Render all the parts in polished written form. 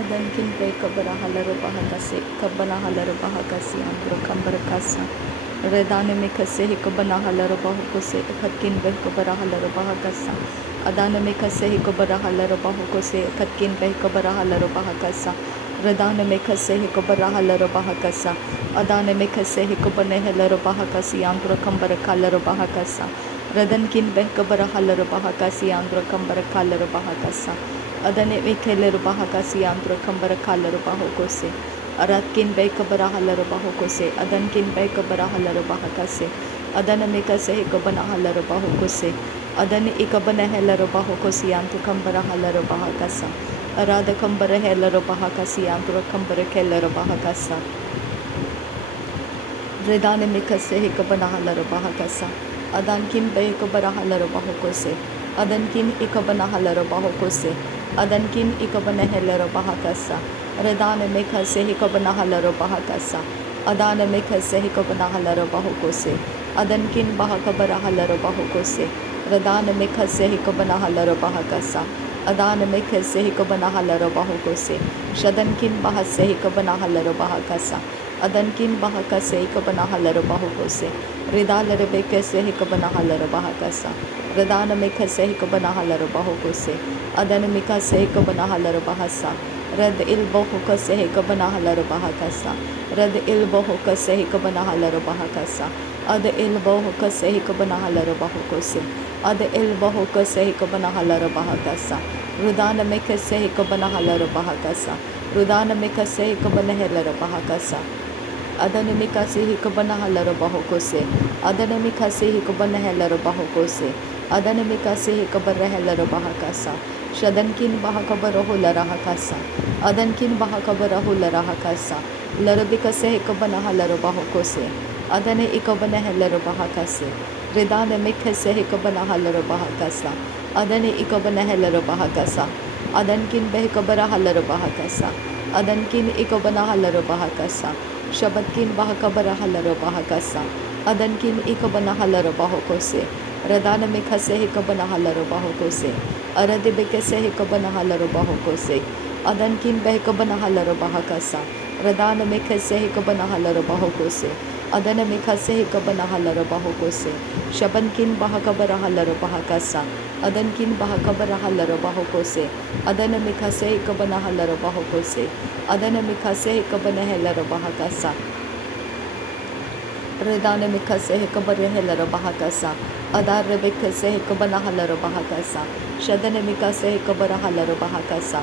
Adankin be kabara halaro bahakase kabana halaro bahakasi andro kambara kasa redane me kase hikabana halaro bahukose katkin be kabara halaro bahakasa adana me kase hikabara halaro bahukose katkin be kabara halaro bahakasa redane me kase hikabara halaro bahakasa adana me kase hikabane halaro bahakasi andro kambara kalaro bahakasa redankin be kabara halaro bahakasi andro kambara kalaro bahakasa adane mekelero bahakasi andro kambara kalaro bahokose aratkin be kabara halaro bahokose adankin be kabara halaro bahakase adana mekase hekabana halaro bahokose adane ikabana helaro bahokose andro kambara halaro bahakasa arada kambara helaro bahakasi andro kambara kelaro bahakasa redane mekase hekabana halaro bahakasa adankin be kabara halaro bahokose adankin ikabana halaro bahokose adankin ikabana helaro bahakasa redane mekhase hikabana halaro bahakasa adana mekhase hikabana halaro bahokose adankin bahakabara halaro bahokose redane mekhase hikabana halaro bahakasa adana mekhase hikabana halaro bahokose shadankin bahase hikabana halaro bahakasa adankin bahakase hikabana halaro bahokose redalare bekase hikabana halaro bahakasa redana mekhase hikabana halaro bahokose adana mekhase hikabana halaro bahasa red ilbohu kase hikabana halaro bahakasa red ilbohu kase hikabana halaro bahakasa ad ilbohu kase hikabana halaro bahokose ad ilbohu kase hikabana halaro bahakasa rudana mekhase hikabana halaro bahakasa rudana mekhase hikabana halaro bahakasa adana mekhase hikabana halaro bahokose adana mekhase hikabana halaro bahokose adana mekhase hikabara halaro bahakasa shadankin bahakabarahu larahakasa adankin bahakabarahu larahakasa larabikase hikabana halaro bahokose adane ikabana halaro bahakase redane mekhase hikabana halaro bahakasa adane ikabana halaro bahakasa adankin behikabara halaro bahakasa adankin ikabana halaro bahakasa shabatkin bahakabara halaro bahakasa adankin ikabana halaro bahokose radana mekhase hikabana halaro bahokose arade bekase hikabana halaro bahokose adankin behikabana halaro bahakasa radana mekhase hikabana halaro bahokose adana mekhase hikabana halaro bahokose shabankin bahakabara halaro bahakasa adankin bahakabara halaro bahokose adana mekhase hikabana halaro bahokose adana mekhase hikabana halaro bahakasa redane mekhase hikabara halaro bahakasa adar rebekase hikabana halaro bahakasa shadane mekhase hikabara halaro bahakasa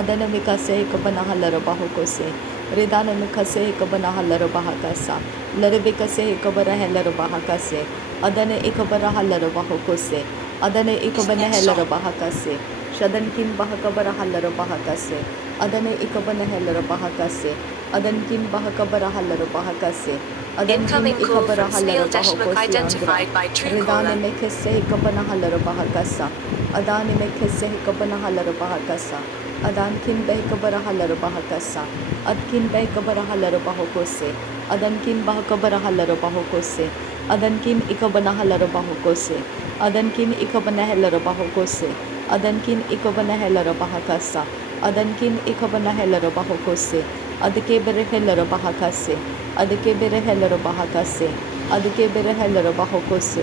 adana mekhase hikabana halaro bahokose redane mekhase hikabana halaro bahakasa larebekase hikabara halaro bahakase adane ikabara halaro bahokose adane ikabana halaro bahakase shadankin bahakabara halaro bahakase adane ikabana halaro bahakase adankin bahakabara halaro bahakase adankin Incoming call ikabara from halaro Sneal-Book bahokose andra identified by redane Truecaller. mekhase hikabana halaro bahakasa adane mekhase hikabana halaro bahakasa adankin behikabara halaro bahakasa adkin behikabara halaro bahokose adankin bahakabara halaro bahokose adankin ikabana halaro bahokose adankin ikabana halaro bahokose adankin ikabana halaro bahakasa adankin ikabana halaro bahokose adke bere halaro bahakase adke bere halaro bahakase adke bere halaro bahokose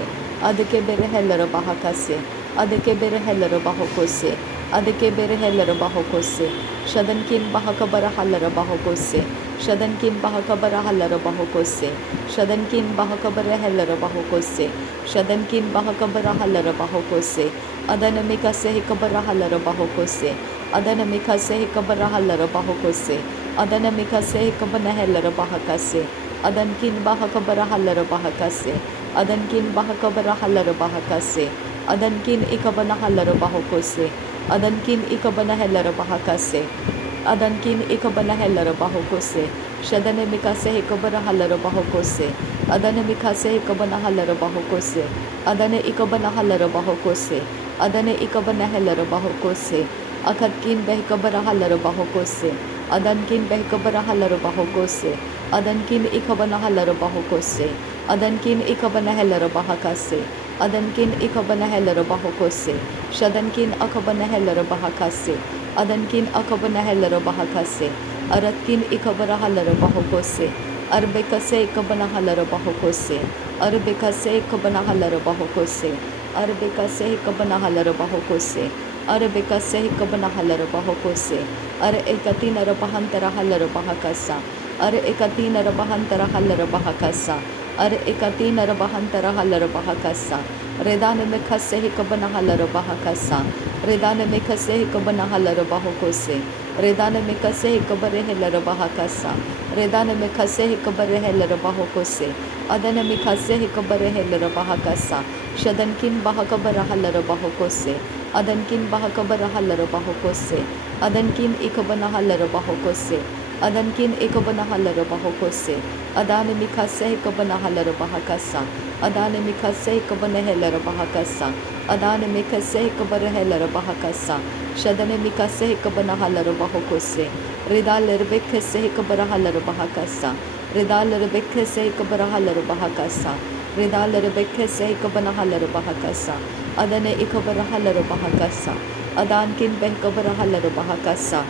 adke bere halaro bahakase adke bere halaro bahokose adke bere halaro bahokose shadankin bahakabara halaro bahokose shadankin bahakabara halaro bahokose shadankin bahakabara halaro bahokose shadankin bahakabara halaro bahokose adana mekhase hikabara halaro bahokose adana mekhase hikabara halaro bahokose adana mekhase hikabana halaro bahakase adankin bahakabara halaro bahakase adankin bahakabara halaro bahakase adankin ikabana halaro bahokose adankin ikabana halaro bahakase adankin ikabana halaro bahokose shadane mekhase hikabara halaro bahokose adana mekhase hikabana halaro bahokose adana ikabana halaro bahokose adana ikabana halaro bahokose akatkin behikabara halaro bahokose adankin behikabara halaro bahokose adankin ikabana halaro bahokose adankin ikabana halaro bahakase adankin ikabana halaro bahokose shadankin akabana halaro bahakase Adankin akabanahela bahakase. Aratkin ikabarahala bahokose. Arbekase ikabanahala bahokose. Arbekase ikabanahala bahokose. Arbekase ikabanahala bahokose. Arbekase ikabanahala bahokose. Ar ekatina rabahantara halara bahakasa. Ar ekatina rabahantara halara bahakasa. Ar ekatina rabahantara halara bahakasa. Redane mekase hikabana halara bahakasa. Redane mekase hikabana halara bahokose. Redane mekase hikabare helara bahakasa. Redane mekase hikabare helara bahokose. Adane mekase hikabare helara bahakasa. Shadankin bahakabara halara bahokose. Adankin bahakabara halara bahokose. Adankin ikabana halara bahokose. Adankin ikabana halara bahokose. Adane mikase ikabana halara bahakasa. Adane mikase ikabana helara bahakasa. Adane mikase ikabara helara bahakasa. Shadane mikase ikabana halara bahokose. Ridal rebekase ikabara halara bahakasa. Ridal rebekase ikabara halara bahakasa. Ridal rebekase ikabana halara bahakasa. Adane ikabara halara bahakasa. Adankin behkabara halara bahakasa.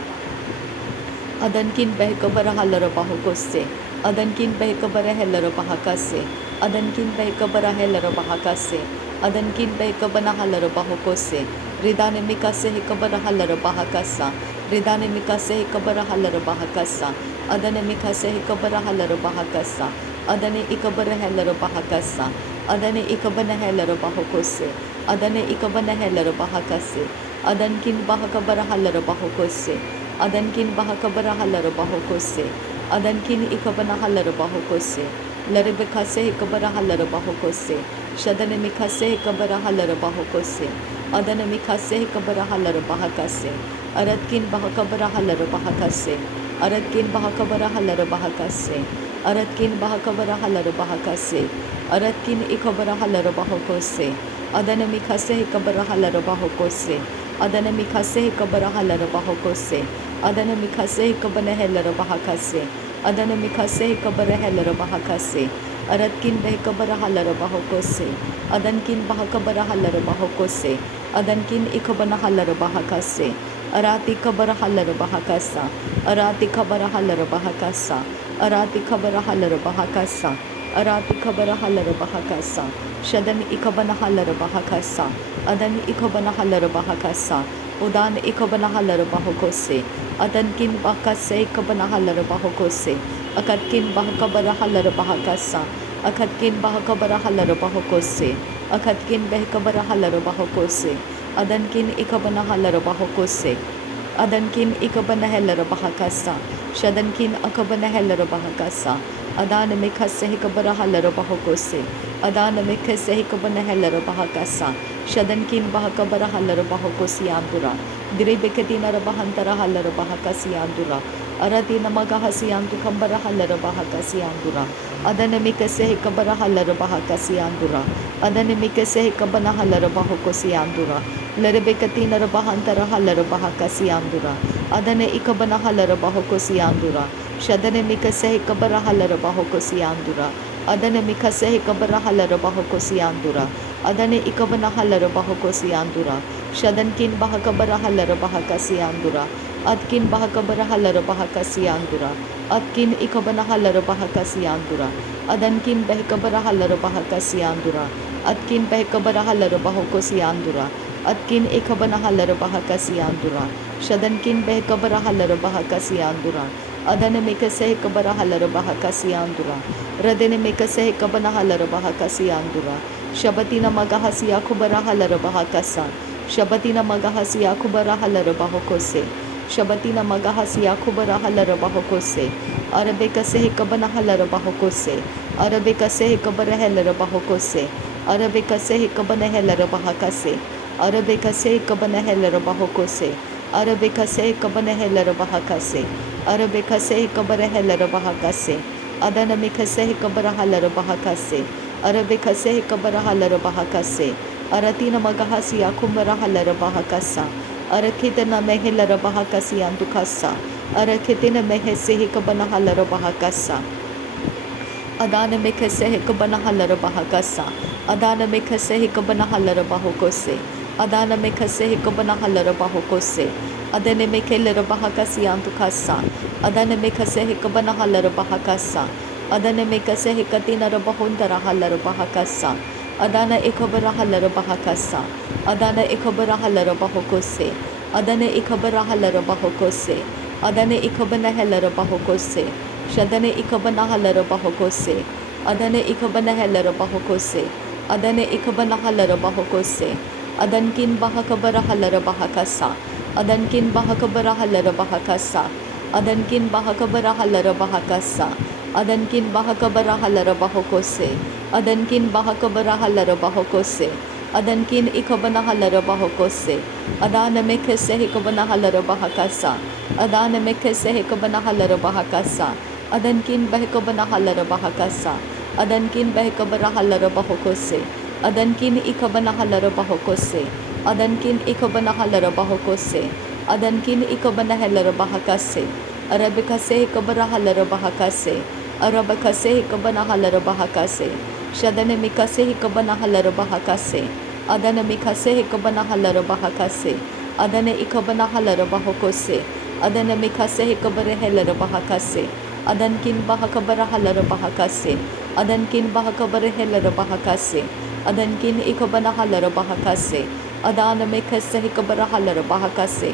Adankin behkabara halara bahokose. Adankin behkabara helara bahakase. Adankin behkabara helara bahakase. Adankin behkabana halara bahokose. Ridane mikase hikabara halara bahakasa. Ridane mikase hikabara halara bahakasa. Adane mikase hikabara halara bahakasa. Adane ikabara helara bahakasa. Adane ikabana helara bahokose. Adane ikabana helara bahakase. Adankin bahakabara halara bahokose. Adankin bahakabara halara bahokose. Adankin ikabana halara bahokose. Larebekase hikabara halara bahokose. Shadane mikase hikabara halara bahokose. Adane mikase hikabara halara bahakase. Aratkin bahakabara halara bahakase. Aratkin bahakabara halara bahakase. Aratkin bahakabara halara bahakase. Aratkin ikabara halara bahokose. Adane mikase hikabara halara bahokose. Adane mikase hikabara halara bahokose. Adane mikase hikabana helara bahakase. Adane mikase hikabara helara bahakase. Aratkin behkabara halara bahokose. Adankin bahakabara halara bahokose. Adankin ikabana halara bahakase. Arati kabara halara bahakasa. Arati kabara halara bahakasa. Arati kabara halara bahakasa. Arati kabara halara bahakasa. Shadan ikabana halara bahakasa. Adan ikabana halara bahakasa. Udan ikabana halara bahokose. Adankin bakase ikabana halara bahokose. Akatkin bahakabara halara bahakasa. Akatkin bahakabara halara bahokose. Akatkin behkabara halara bahokose. Adankin ikabana halara bahokose. Adankin ikabana helara bahakasa. Shadankin akabana helara bahakasa. Adana mikase hikabara halara bahokose. Adana mikase hikabana helara bahakasa. Shadankin bahakabara halara bahokosi andura. Direbekatina rabahantara halara bahakasi andura. Aratina magahasi antu kambara halara bahakasi andura. Adana mikase hikabara halara bahakasi andura. Adana mikase hikabana halara bahokosi andura. Larebekatina rabahantara halara bahakasi andura. Adana ikabana halara bahokosi andura. Shadane mikase hikabara halara bahokosi andura. Adana mikase hikabara halara bahokosi andura. Adane ikabana halara bahokosi andura. Shadankin bahakabara halara bahakasi andura. Adkin bahakabara halara bahakasi andura. Adkin ikabana halara bahakasi andura. Adankin behkabara halara bahakasi andura. Adkin behkabara halara bahokosi andura. Adkin ikabana halara bahakasi andura. Shadankin behkabara halara bahakasi andura. Adane mikase hikabara halara bahakasi andura. Radene mikase hikabana halara bahakasi andura. Shabatina magahasi akubara halara bahakasa. Shabatina magahasi akubara halara bahokose. Shabatina magahasi akubara halara bahokose. Arabekase hikabana halara bahokose. Arabekase hikabara halara bahokose. Arabekase hikabana halara bahakase. Arabekase hikabana halara bahokose. Arabekase hikabana halara bahakase. Arabekase hikabara halara bahakase. Adana mikase hikabara halara bahakase. Arabekase hikabara halara bahakase. Aratina magahasi akumbara halara bahakasa. Arakitana mehelara bahakasi andukasa. Arakitina mehese hikabana halara bahakasa. Adana mikase hikabana halara bahakasa. Adana mikase hikabana halara bahokose. Adana mikase hikabana halara bahokose. Adane mekele bahakasi antukasa. Adane mekase hikabana halar bahakasa. Adane mekase hikatina bahundara halar bahakasa. Adana ikabara halar bahakasa. Adana ikabara halar bahokose. Adane ikabara halar bahokose. Adane ikabana halar bahokose. Shadane ikabana halar bahokose. Adane ikabana halar bahokose. Adane ikabana halar bahokose. Adankin bahakabara halar bahakasa. Adankin bahakabara halar bahakasa. Adankin bahakabara halar bahakasa. Adankin bahakabara halar bahokose. Adankin bahakabara halar bahokose. Adankin ikabana halar bahokose. Adana mekese hikabana halar bahakasa. Adana mekese hikabana halar bahakasa. Adankin bahakabana halar bahakasa. Adankin bahakabara halar bahokose. Adankin ikabana halar bahokose. Adankin ikabana halar bahokose. Adankin ikabana halar bahakase. Arabikase ikabara halar bahakase. Arabakase ikabana halar bahakase. Shadane mikase ikabana halar bahakase. Adana mikase ikabana halar bahakase. Adana ikabana halar bahokose. Adana mikase ikabare halar bahakase. Adankin bahakabara halar bahakase. Adankin bahakabare halar bahakase. Adankin ikabana halar bahakase. Adana mekase hikabara halar bahakase.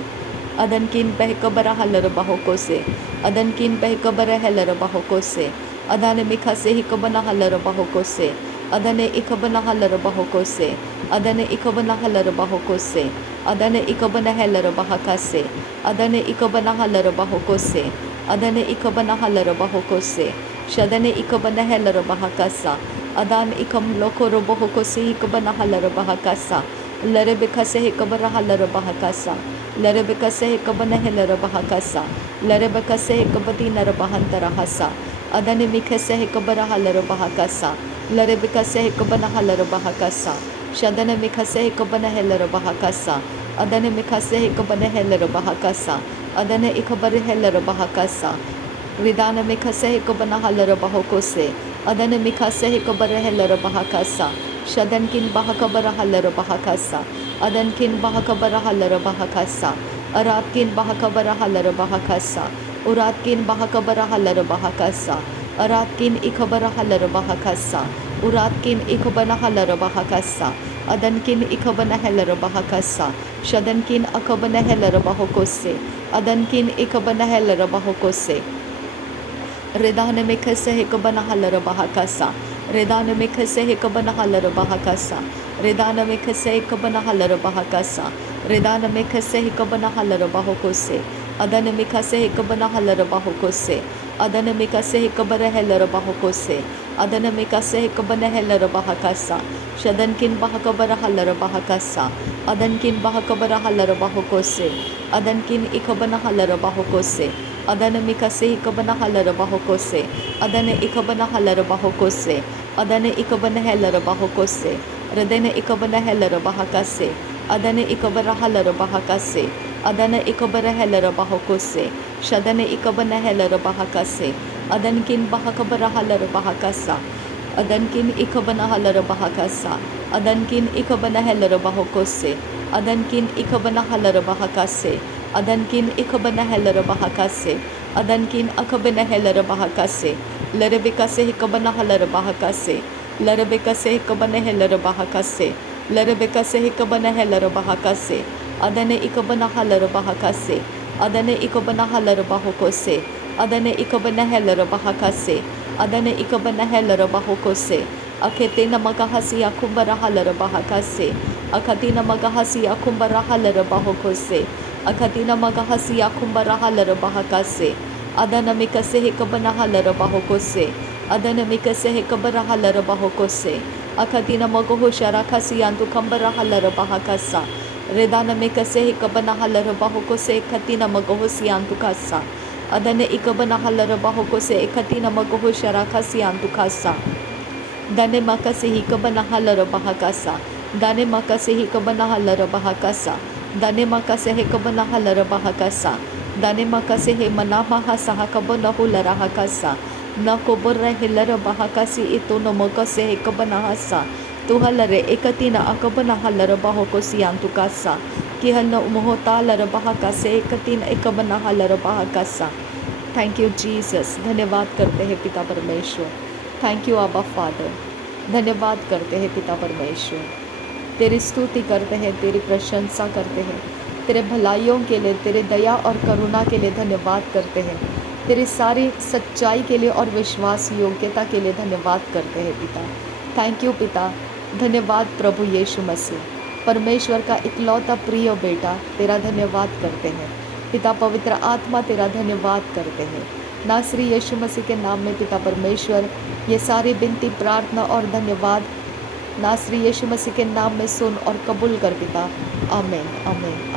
Adankin behkabara halar bahokose. Adankin behkabara halar bahokose. Adana mikase hikabana halar bahokose. Adane ikabana halar bahokose. Adane ikabana halar bahokose. Adane ikabana halar bahakase. Adane ikabana halar bahokose. Adane ikabana halar bahokose. Shadane ikabana halar bahakasa. Adan ikam lokoro bahokose ikabana halar bahakasa. Larebekase hikabara halar bahakasa. Larebekase hikabana halar bahakasa. Larebekase hikabati narabahantara hasa. Adane mikase hikabara halar bahakasa. Larebekase hikabana halar bahakasa. Shadane mikase hikabana halar bahakasa. Adane mikase hikabana halar bahakasa. Adane ikabari halar bahakasa. Ridana mikase hikabana halar bahokose. Adane mikase hikabara halar bahakasa. Shadankin bahakabara halar bahakasa. Adankin bahakabara halar bahakasa. Aratkin bahakabara halar bahakasa. Uratkin bahakabara halar bahakasa. Aratkin ikabara halar bahakasa. Uratkin ikabana halar bahakasa. Adankin ikabana halar bahakasa. Shadankin akabana halar bahokose. Adankin ikabana halar bahokose. Redana mekase hikabana halar bahakasa. Redana mekase hikabana halar bahakasa. Redana mekase hikabana halar bahakasa. Redana mekase hikabana halar bahokose. Adana mekase hikabana halar bahokose. Adana mekase hikabara halar bahokose. Adana mekase hikabana halar bahakasa. Shadankin bahakabara halar bahakasa. Adankin bahakabara halar bahokose. Adankin ikabana halar bahokose. Adana mikase ikabana halar bahokose. Adana ikabana halar bahokose. Adana ikabana halar bahokose. Radana ikabana halar bahakase. Adana ikabara halar bahakase. Adana ikabara halar bahokose. Shadana ikabana halar bahakase. Adankin bahakabara halar bahakasa. Adankin ikabana halar bahakasa. Adankin ikabana halar bahokose. Adankin ikabana halar bahakase. Adankin ikabana halar bahakase. Adankin akabana halar bahakase. Larebekase hikabana halar bahakase. Larebekase hikabana halar bahakase. Larebekase hikabana halar bahakase. Adane ikabana halar bahakase. Adane ikabana halar bahokose. Adane ikabana halar bahakase. Adane ikabana halar bahokose. Aketena magahasi akumbara halar bahakase. Akatina magahasi akumbara halar bahokose. Akatina magahasi akumbara halar bahakase. Adana mikase hikabana halar bahokose. Adana mikase hikabara halar bahokose. Akatina magaho sharakasi antu kambara halar bahakasa. Redana mikase hikabana halar bahokose. Katina magaho siantu kasa. Adana ikabana halar bahokose. Katina magaho sharakasi antu kasa. Dane makase hikabana halar bahakasa. Dane makase hikabana halar bahakasa. Dane makase hikabana halar bahakasa. Dane makase he manamaha sahakabana hulara hakasa. Nakobora hilara bahakasi ito no makase hikabana hasa. Tuhalare ekatina akabana halar bahokosi antukasa. कि हन मोहता लरबाह का से कतिन एक बना लरबाह का सा। Thank you Jesus, धन्यवाद करते हैं पिता परमेश्वर। थैंक यू आबा फादर, धन्यवाद करते हैं पिता परमेश्वर। तेरी स्तुति करते हैं, तेरी प्रशंसा करते हैं, तेरे भलाइयों के लिए, तेरे दया और करुणा के लिए धन्यवाद करते हैं, तेरी सारी सच्चाई के लिए और विश्वास योग्यता के लिए धन्यवाद करते हैं पिता। थैंक यू पिता, धन्यवाद प्रभु यीशु मसीह, परमेश्वर का इकलौता प्रिय बेटा, तेरा धन्यवाद करते हैं पिता। पवित्र आत्मा तेरा धन्यवाद करते हैं। नासरी यीशु मसीह के नाम में पिता परमेश्वर ये सारी विनती, प्रार्थना और धन्यवाद नासरी यीशु मसीह के नाम में सुन और कबूल कर पिता। आमीन, आमीन।